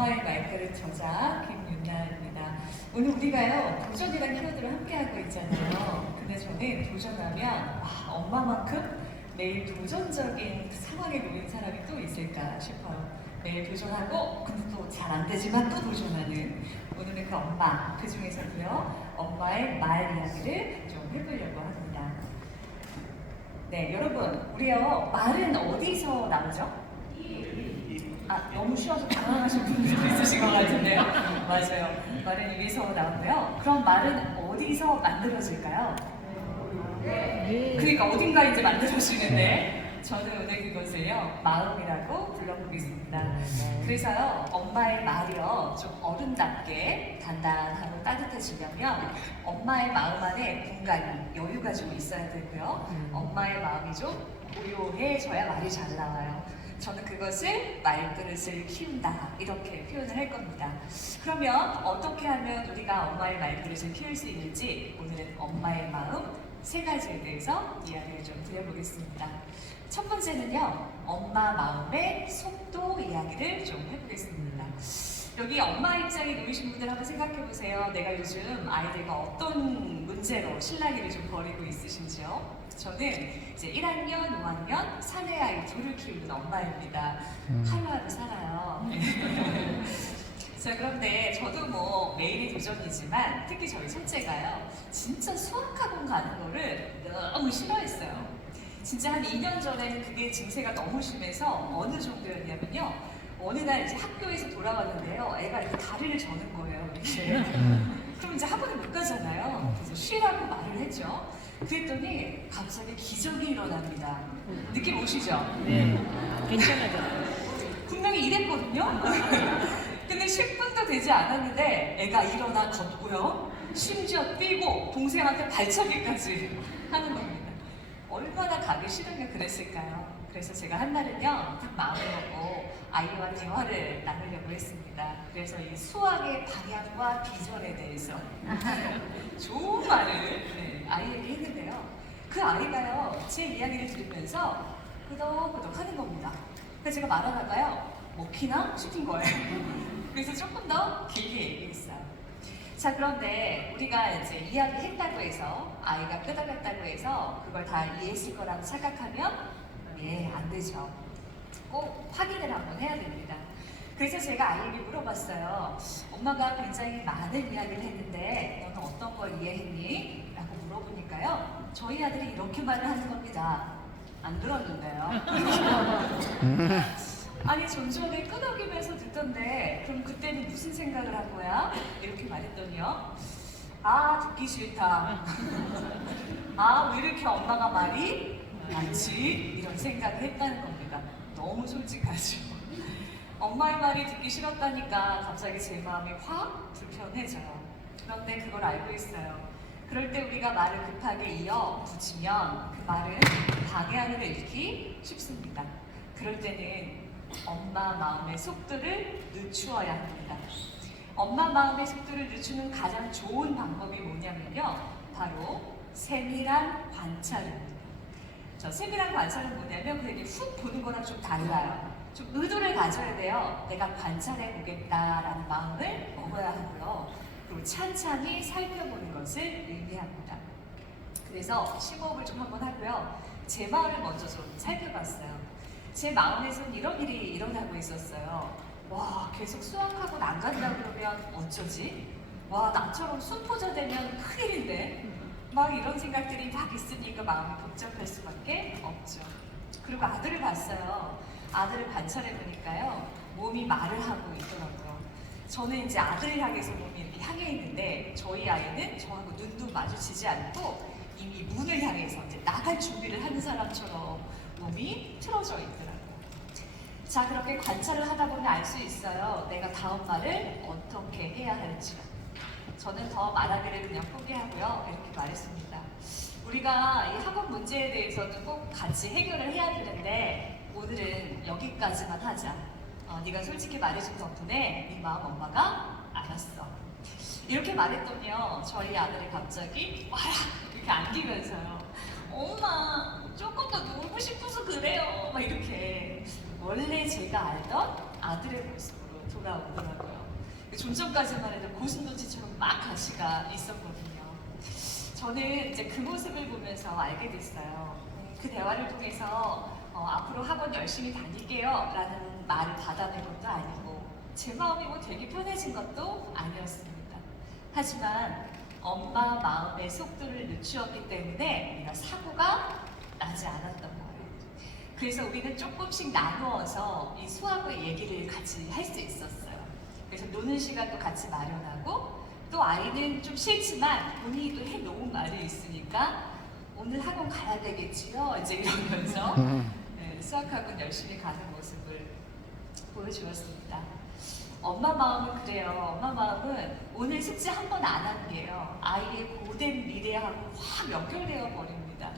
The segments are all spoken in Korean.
엄마의 말그릇 저자 김윤나입니다. 오늘 우리가요 도전이란 키워드를 함께하고 있잖아요. 근데 저는 도전하면 엄마만큼 매일 도전적인 상황에 놓인 사람이 또 있을까 싶어요. 매일 도전하고 근데 또 잘 안 되지만 또 도전하는 오늘은 그 엄마, 그 중에서도요 엄마의 말 이야기를 좀 해보려고 합니다. 네, 여러분 우리요 말은 어디서 나오죠? 너무 쉬워서 당황하신 분들도 있으신 것 같은데요. 맞아요. 말은 입에서 나오고요. 그럼 말은 어디서 만들어질까요? 그러니까 어딘가 이제 만들어지는데 저는 오늘 그것을요 마음이라고 불러보겠습니다. 그래서요 엄마의 말이요 좀 어른답게 단단하고 따뜻해지려면 엄마의 마음 안에 공간이 여유가 좀 있어야 되고요. 엄마의 마음이 좀 고요해져야 말이 잘 나와요. 저는 그것을 말그릇을 키운다 이렇게 표현을 할 겁니다. 그러면 어떻게 하면 우리가 엄마의 말그릇을 키울 수 있는지 오늘은 엄마의 마음 세 가지에 대해서 이야기를 좀 드려보겠습니다. 첫 번째는요 엄마 마음의 속도 이야기를 좀 해보겠습니다. 여기 엄마 입장에 놓이신 분들 한번 생각해 보세요. 내가 요즘 아이들과 어떤 문제로 실랑이를 좀 벌이고 있으신지요? 저는 이제 1학년, 5학년 사내 아이 둘을 키우는 엄마입니다. 하루하루 살아요. 자, 그런데 저도 뭐 매일이 도전이지만 특히 저희 첫째가요 진짜 수학학원 가는 거를 너무 싫어했어요. 진짜 한 2년 전에는 그게 증세가 너무 심해서 어느 정도였냐면요 어느 날 이제 학교에서 돌아왔는데요 애가 이렇게 다리를 저는 거예요 이렇게. 그럼 이제 학원에 못 가잖아요. 그래서 쉬라고 말을 했죠. 그랬더니 갑자기 기적이 일어납니다. 느낌 오시죠? 네. 괜찮아져. 분명히 이랬거든요. 근데 10분도 되지 않았는데 애가 일어나 걷고요. 심지어 뛰고 동생한테 발차기까지 하는 겁니다. 얼마나 가기 싫으면 그랬을까요? 그래서 제가 한 날은요 딱 마음을 먹고 아이와 대화를 나누려고 했습니다. 그래서 이 수학의 방향과 비전에 대해서 좋은 말을 아이에게 했는데요. 그 아이가요 제 이야기를 들으면서 끄덕끄덕 하는 겁니다. 그래서 제가 말하다가요 먹히나 싶은 거예요. 그래서 조금 더 길게 얘기했어요. 자, 그런데 우리가 이제 이야기했다고 해서 아이가 끄덕였다고 해서 그걸 다 이해했을 거라고 생각하면 안 되죠. 꼭 확인을 한번 해야 됩니다. 그래서 제가 아이에게 물어봤어요. 엄마가 굉장히 많은 이야기를 했는데 너는 어떤 걸 이해했니? 라고 물어보니까요 저희 아들이 이렇게 말을 하는 겁니다. 안 들었는데요. 아니 전전에 끄덕이면서 듣던데 그럼 그때는 무슨 생각을 한 거야? 이렇게 말했더니요 듣기 싫다. 왜 이렇게 엄마가 말이 많지? 이런 생각을 했다는 겁니다. 너무 솔직하죠. 엄마의 말이 듣기 싫었다니까 갑자기 제 마음이 확 불편해져요. 그런데 그걸 알고 있어요. 그럴 때 우리가 말을 급하게 이어 붙이면 그 말은 방향을 잃기 쉽습니다. 그럴 때는 엄마 마음의 속도를 늦추어야 합니다. 엄마 마음의 속도를 늦추는 가장 좋은 방법이 뭐냐면요 바로 세밀한 관찰입니다. 저 세밀한 관찰은 뭐냐면 그렇게 훅 보는 거랑 좀 달라요. 좀 의도를 가져야 돼요. 내가 관찰해 보겠다라는 마음을 먹어야 하고요. 그리고 찬찬히 살펴보는 것을 의미합니다. 그래서 심호흡을 좀 한번 하고요. 제 마음을 먼저 좀 살펴봤어요. 제 마음에선 이런 일이 일어나고 있었어요. 계속 수학학원 안 간다 그러면 어쩌지? 나처럼 순포자 되면 큰일인데? 막 이런 생각들이 막 있으니까 마음이 복잡할 수밖에 없죠. 그리고 아들을 봤어요. 아들을 관찰해 보니까요. 몸이 말을 하고 있더라고요. 저는 이제 아들을 향해서 몸이 이렇게 향해 있는데 저희 아이는 저하고 눈도 마주치지 않고 이미 문을 향해서 이제 나갈 준비를 하는 사람처럼 몸이 틀어져 있더라고요. 자, 그렇게 관찰을 하다 보면 알 수 있어요. 내가 다음 말을 어떻게 해야 할지. 저는 더 말하기를 그냥 포기하고요. 이렇게 말했습니다. 우리가 이 학원 문제에 대해서는 꼭 같이 해결을 해야 되는데 오늘은 여기까지만 하자. 네가 솔직히 말해준 덕분에 네 마음 엄마가 알았어. 이렇게 말했더니요. 저희 아들이 갑자기 이렇게 안기면서요. 엄마 조금 더 놀고 싶어서 그래요. 막 이렇게 원래 제가 알던 아들의 모습으로 속도가 오더라고요. 좀 전까지만 해도 고슴도치처럼 막 가시가 있었거든요. 저는 이제 그 모습을 보면서 알게 됐어요. 그 대화를 통해서 앞으로 학원 열심히 다닐게요 라는 말을 받아낸 것도 아니고 제 마음이 뭐 되게 편해진 것도 아니었습니다. 하지만 엄마 마음의 속도를 늦추었기 때문에 우리가 사고가 나지 않았던 거예요. 그래서 우리는 조금씩 나누어서 이 수학의 얘기를 같이 할 수 있었어요. 그래서 노는 시간도 같이 마련하고 또 아이는 좀 싫지만 본인이 또 해놓은 말이 있으니까 오늘 학원 가야 되겠지요? 이제 이러면서 네, 수학학원 열심히 가는 모습을 보여주었습니다. 엄마 마음은 그래요. 엄마 마음은 오늘 숙제 한 번 안 한 게요. 아이의 고된 미래하고 확 연결되어 버립니다.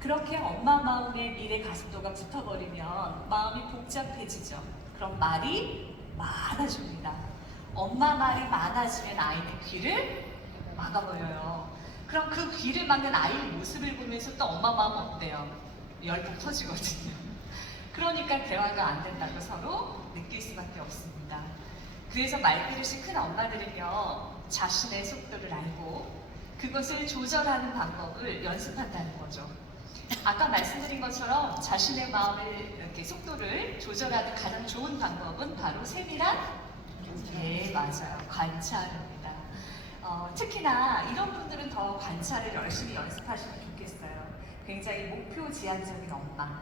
그렇게 엄마 마음에 미래 가속도가 붙어버리면 마음이 복잡해지죠. 그럼 말이 많아집니다. 엄마 말이 많아지면 아이는 귀를 막아버려요. 그럼 그 귀를 막는 아이의 모습을 보면서 또 엄마 마음 어때요? 열폭 터지거든요. 그러니까 대화가 안 된다고 서로 느낄 수밖에 없습니다. 그래서 말그릇이 큰 엄마들은요, 자신의 속도를 알고 그것을 조절하는 방법을 연습한다는 거죠. 아까 말씀드린 것처럼 자신의 마음을 이렇게 속도를 조절하는 가장 좋은 방법은 바로 세밀한 네, 맞아요. 관찰입니다. 특히나 이런 분들은 더 관찰을 열심히 연습하시면 좋겠어요. 굉장히 목표 지향적인 엄마.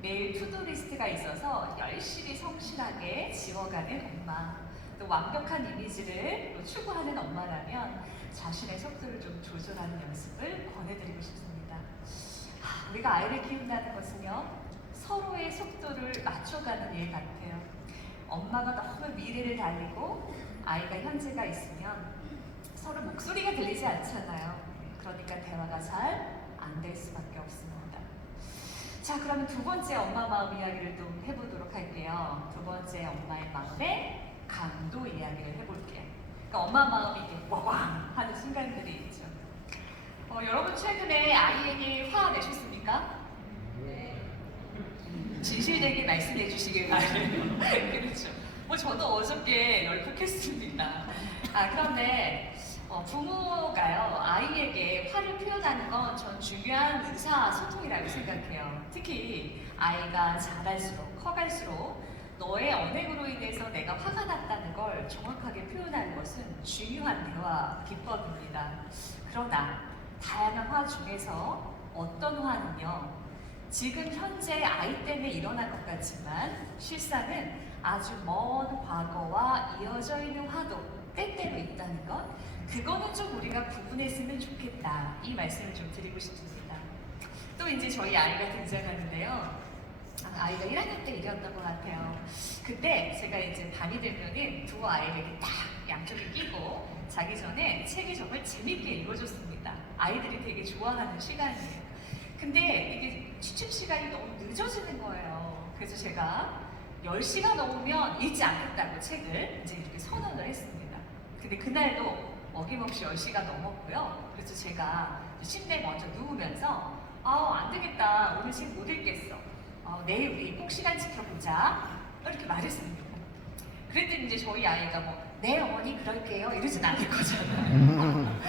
매일 투두리스트가 있어서 열심히 성실하게 지워가는 엄마. 또 완벽한 이미지를 또 추구하는 엄마라면 자신의 속도를 좀 조절하는 연습을 권해드리고 싶습니다. 우리가 아이를 키운다는 것은요, 서로의 속도를 맞춰가는 일 같아요. 엄마가 너무 미래를 달리고 아이가 현재가 있으면 서로 목소리가 들리지 않잖아요. 그러니까 대화가 잘 안 될 수밖에 없습니다. 자, 그러면 두 번째 엄마 마음 이야기를 좀 해보도록 할게요. 두 번째 엄마의 마음의 강도 이야기를 해볼게요. 그러니까 엄마 마음이 이렇게 와왕 하는 순간들이 있죠. 여러분 최근에 아이에게 화 내셨습니까? 네. 진실되게 말씀해 주시길 바래요. 그렇죠. 저도 어저께 열폭했습니다. 그런데 부모가요, 아이에게 화를 표현하는 건 전 중요한 의사소통이라고 생각해요. 특히 아이가 자랄수록, 커갈수록 너의 언행으로 인해서 내가 화가 났다는 걸 정확하게 표현하는 것은 중요한 대화 기법입니다. 그러나 다양한 화 중에서 어떤 화는요, 지금 현재 아이 때문에 일어난 것 같지만 실상은 아주 먼 과거와 이어져 있는 화도 때때로 있다는 것, 그거는 좀 우리가 구분했으면 좋겠다, 이 말씀을 좀 드리고 싶습니다. 또 이제 저희 아이가 등장하는데요. 아이가 1학년 때 일이었던 것 같아요. 그때 제가 이제 밤이 되면은 두 아이를 딱 양쪽에 끼고 자기 전에 책을 정말 재밌게 읽어줬습니다. 아이들이 되게 좋아하는 시간이에요. 근데 이게 취침 시간이 너무 늦어지는 거예요. 그래서 제가 10시가 넘으면 읽지 않겠다고 책을 이제 이렇게 선언을 했습니다. 근데 그날도 어김없이 10시가 넘었고요. 그래서 제가 침대에 먼저 누우면서 안 되겠다. 오늘 책 못 읽겠어. 내일 우리 꼭 시간 지켜보자. 이렇게 말했습니다. 그랬더니 이제 저희 아이가 네 어머니 그럴게요. 이러진 않을 거잖아요.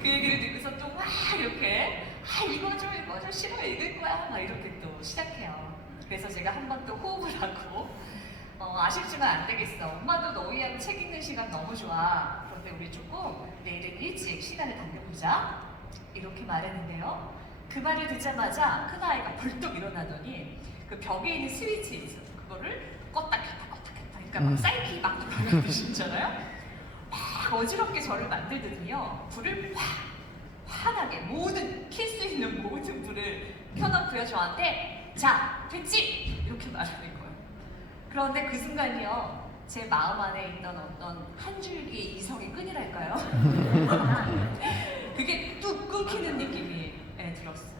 그 얘기를 듣고서 또 막 이렇게 이거 좀 싫어 읽을 거야. 막 이렇게 또 시작해요. 그래서 제가 한 번 또 호흡을 하고 아쉽지만 안 되겠어. 엄마도 너희하고 책 읽는 시간 너무 좋아. 그런데 우리 조금 내일은 일찍 시간을 당겨보자. 이렇게 말했는데요. 그 말을 듣자마자 큰아이가 벌떡 일어나더니 그 벽에 있는 스위치 있어. 그거를 껐다 켰다 껐다 켰다. 그러니까 막 사이클이 막 돌아가듯이 있잖아요. 막 어지럽게 저를 만들더니요. 불을 환하게 킬 수 있는 모든 불을 켜놓고요. 저한테 자, 됐지? 이렇게 말하는 거예요. 그런데 그 순간이요. 제 마음 안에 있던 어떤 한 줄기의 이성의 끈이랄까요? 그게 뚝 끊기는 느낌이 들었어요.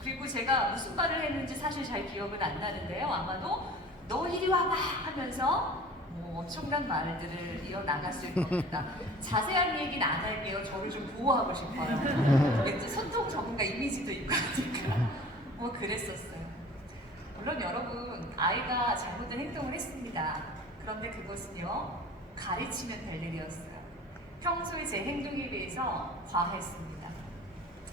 그리고 제가 무슨 말을 했는지 사실 잘 기억은 안 나는데요. 아마도 너 이리 와봐 하면서 엄청난 말들을 이어나갔을 겁니다. 자세한 얘기는 안 할게요. 저를 좀 보호하고 싶어요. 왠지 소통 전문가 이미지도 있고 하니까 그랬었어요. 물론 여러분, 아이가 잘못된 행동을 했습니다. 그런데 그것은요, 가르치면 될 일이었어요. 평소에 제 행동에 비해서 과했습니다.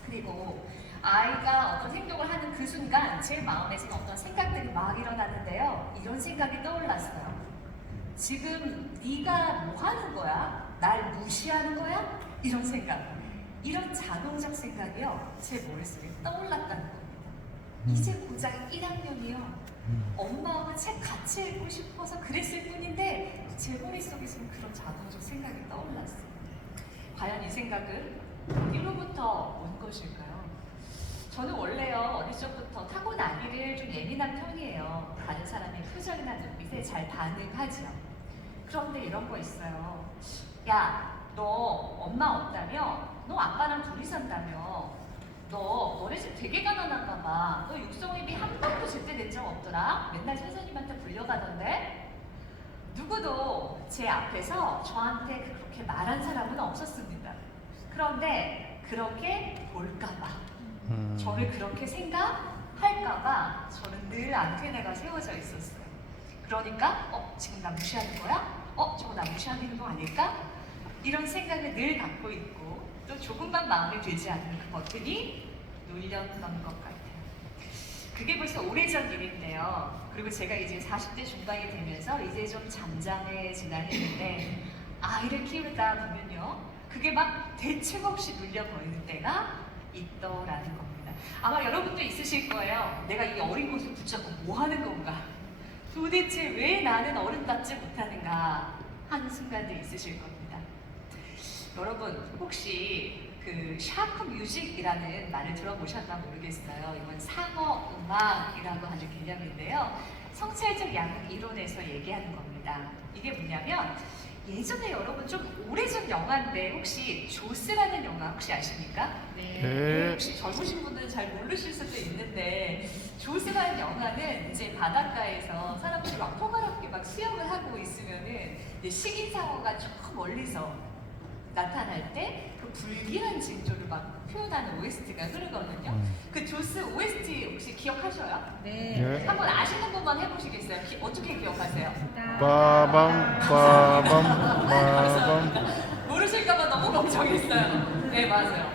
그리고 아이가 어떤 행동을 하는 그 순간 제 마음에서는 어떤 생각들이 막 일어났는데요. 이런 생각이 떠올랐어요. 지금 네가 뭐 하는 거야? 날 무시하는 거야? 이런 생각. 이런 자동적 생각이요. 제 머릿속에 떠올랐다는 겁니다. 이제 고작 1학년이요. 엄마와 책 같이 읽고 싶어서 그랬을 뿐인데 제 머릿속에서는 그런 자동적 생각이 떠올랐어요. 과연 이 생각은 어디로부터 온 것일까요? 저는 원래요, 어릴 적부터 타고나기를 좀 예민한 편이에요. 다른 사람의 표정이나 눈빛에 잘 반응하죠. 그런데 이런 거 있어요. 야, 너 엄마 없다며? 너 아빠랑 둘이 산다며? 너네 집 되게 가난한가 봐. 너 육성회비 한 번도 제때 낸 적 없더라? 맨날 선생님한테 불려가던데? 누구도 제 앞에서 저한테 그렇게 말한 사람은 없었습니다. 그런데 그렇게 볼까봐, 저를 그렇게 생각할까봐 저는 늘 안테나가 세워져 있었어요. 그러니까 지금 나 무시하는 거야? 저거 나 무시하는 행동 아닐까? 이런 생각을 늘 갖고 있고 또 조금만 마음에 들지 않는 그 버튼이 눌렸던 것 같아요. 그게 벌써 오래전 일인데요. 그리고 제가 이제 40대 중반이 되면서 이제 좀 잠잠해지나 했는데 아이를 키우다 보면요. 그게 막 대책 없이 눌려버리는 때가 있더라는 겁니다. 아마 여러분도 있으실 거예요. 내가 이 어린 것을 붙잡고 뭐 하는 건가? 도대체 왜 나는 어른답지 못하는가? 하는 순간도 있으실 겁니다. 여러분 혹시 그 샤크 뮤직이라는 말을 들어보셨나 모르겠어요. 이건 상어 음악이라고 하는 개념인데요. 성찰적 양육 이론에서 얘기하는 겁니다. 이게 뭐냐면 예전에 여러분 좀 오래전 영화인데 혹시 조스라는 영화 혹시 아십니까? 네. 혹시 젊으신 분들은 잘 모르실 수도 있는데 조스라는 영화는 이제 바닷가에서 사람들이 막 포괄하게 막 수영을 하고 있으면은 식인 상어가 저 멀리서 나타날 때 그 불길한 징조를 막 표현하는 OST가 흐르거든요. 그 조스 OST 혹시 기억하셔요? 네. 한번 아시는 분만 해보시겠어요? 어떻게 기억하세요? 빠밤 빠밤 빠밤. 모르실까봐 너무 걱정했어요. 네, 맞아요.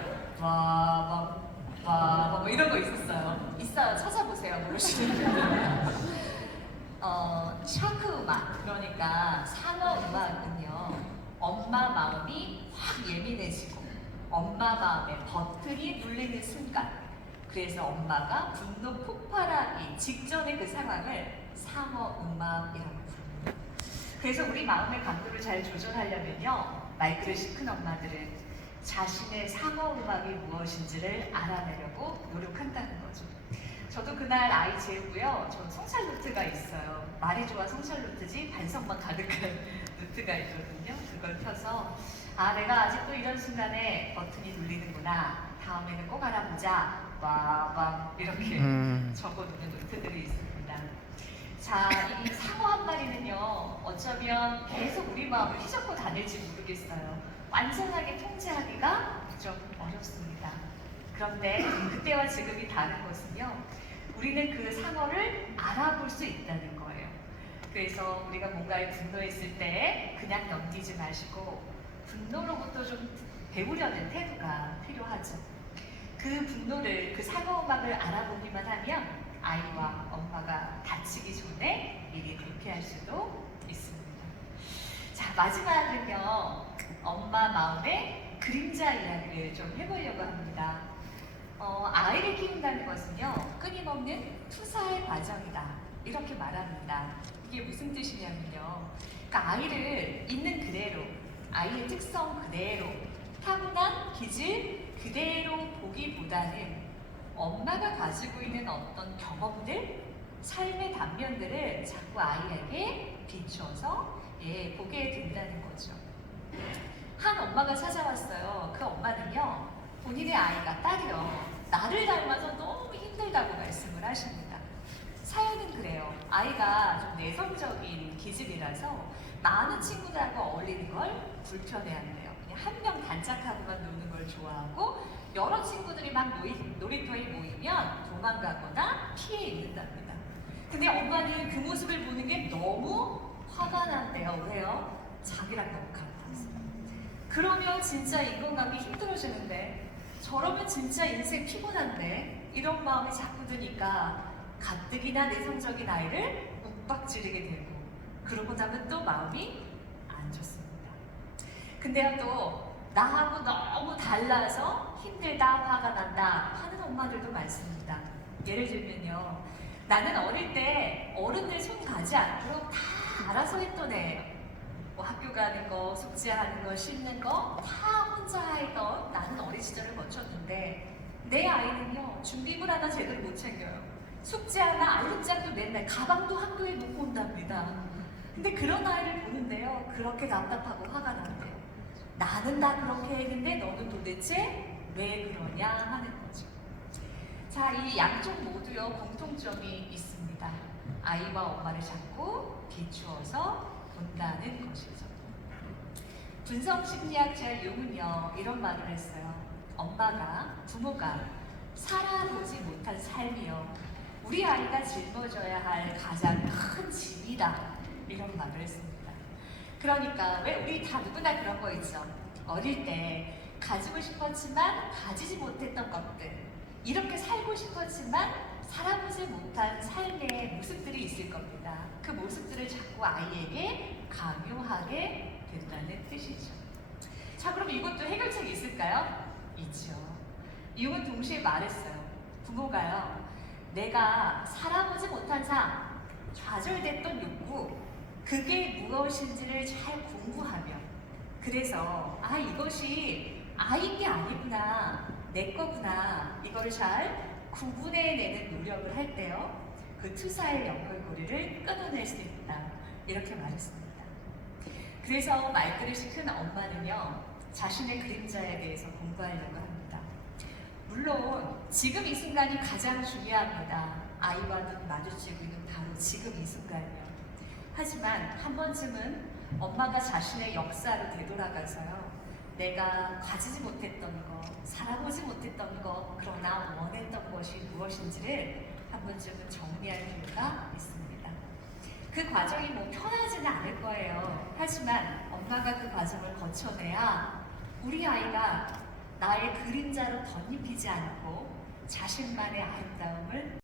뭐 이런 거 있었어요. 있어요. 찾아보세요. 모르시는 분들. 샤크 음악, 그러니까 상어 음악은요. 엄마 마음이 확 예민해지고 엄마 마음에 버튼이 눌리는 순간, 그래서 엄마가 분노 폭발하기 직전의 그 상황을 상어 음악이라고 부릅니다. 그래서 우리 마음의 강도를 잘 조절하려면요, 말귀를 시큰 엄마들은 자신의 상어 음악이 무엇인지를 알아내려고 노력한다는 거죠. 저도 그날 아이 재우고요, 저 성찰 노트가 있어요. 말이 좋아 성찰 노트지 반성만 가득한 노트가 있거든요. 그걸 펴서 내가 아직도 이런 순간에 버튼이 눌리는구나. 다음에는 꼭 알아보자. 와밤 이렇게 적어두는 노트들이 있습니다. 자, 이 상어 한 마리는요, 어쩌면 계속 우리 마음을 휘젓고 다닐지 모르겠어요. 완전하게 통제하기가 좀 어렵습니다. 그런데 그때와 지금이 다른 것은요, 우리는 그 상어를 알아볼 수 있다는 거예요. 그래서 우리가 뭔가에 분노했을 때 그냥 넘기지 마시고 분노로부터 좀 배우려는 태도가 필요하죠. 그 분노를, 그 상어 음악을 알아보기만 하면 아이와 엄마가 다치기 전에 미리 대피할 수도 있습니다. 자, 마지막은요, 엄마 마음의 그림자 이야기를 좀 해보려고 합니다. 아이를 키운다는 것은요, 끊임없는 투사의 과정이다. 이렇게 말합니다. 이게 무슨 뜻이냐면요, 그러니까 아이를 있는 그대로, 아이의 특성 그대로, 타고난 기질 그대로 보기보다는 엄마가 가지고 있는 어떤 경험들, 삶의 단면들을 자꾸 아이에게 비추어서 보게 된다는 거죠. 한 엄마가 찾아왔어요. 그 엄마는요, 본인의 아이가 딸이요, 나를 닮아서 너무 힘들다고 말씀을 하십니다. 사연은 그래요. 아이가 좀 내성적인 기질이라서 많은 친구들하고 어울리는 걸 불편해한대요. 그냥 한 명 단짝하고만 노는 걸 좋아하고 여러 친구들이 막 놀이터에 모이면 도망가거나 피해 있는답니다. 근데 엄마는 그 모습을 보는 게 너무 화가 난대요. 왜요? 자기랑 너무 같아서. 그러면 진짜 인간관계 힘들어지는데, 저러면 진짜 인생 피곤한데, 이런 마음이 자꾸 드니까 가뜩이나 내성적인 아이를 윽박지르게 되고, 그러고 나면 또 마음이 안 좋습니다. 근데요, 또 나하고 너무 달라서 힘들다, 화가 난다 하는 엄마들도 많습니다. 예를 들면요, 나는 어릴 때 어른들 손 가지 않도록 다 알아서 했던 애. 뭐 학교 가는 거, 숙제하는 거, 씻는 거 다 혼자 하던 나는 어린 시절을 거쳤는데, 내 아이는요, 준비물 하나 제대로 못 챙겨요. 숙제 하나, 알림장도 맨날, 가방도 학교에 놓고 온답니다. 근데 그런 아이를 보는데요, 그렇게 답답하고 화가 난대요. 나는 다 그렇게 했는데 너는 도대체 왜 그러냐 하는 거죠. 자, 이 양쪽 모두요 공통점이 있습니다. 아이와 엄마를 자꾸 비추어서 본다는 것이죠. 분석심리학자 융은요 이런 말을 했어요. 부모가 살아보지 못한 삶이요, 우리 아이가 짊어져야 할 가장 큰 짐이다, 이런 말을 했습니다. 그러니까 왜 우리 다 누구나 그런 거 있죠. 어릴 때 가지고 싶었지만 가지지 못했던 것들, 이렇게 살고 싶었지만 살아보지 못한 삶의 모습들이 있을 겁니다. 그 모습들을 자꾸 아이에게 강요하게 된다는 뜻이죠. 자, 그럼 이것도 해결책이 있을까요? 있죠. 융은 동시에 말했어요. 부모가요, 내가 살아보지 못한 삶, 좌절됐던 욕구, 그게 무엇인지를 잘 공부하며, 그래서 이것이 아이인 게 아니구나, 내 거구나, 이거를 잘 구분해내는 노력을 할 때요, 그 투사의 연결고리를 끊어낼 수 있다, 이렇게 말했습니다. 그래서 말그릇이 큰 엄마는요, 자신의 그림자에 대해서 공부하려고 합니다. 물론 지금 이 순간이 가장 중요합니다. 아이와 눈 마주치고 있는 바로 지금 이 순간이요. 하지만 한 번쯤은 엄마가 자신의 역사로 되돌아가서요, 내가 가지지 못했던 거, 살아보지 못했던 거, 그러나 원했던 것이 무엇인지를 한 번쯤은 정리할 필요가 있습니다. 그 과정이 편하지는 않을 거예요. 하지만 엄마가 그 과정을 거쳐내야 우리 아이가 나의 그림자로 덧입히지 않고 자신만의 아름다움을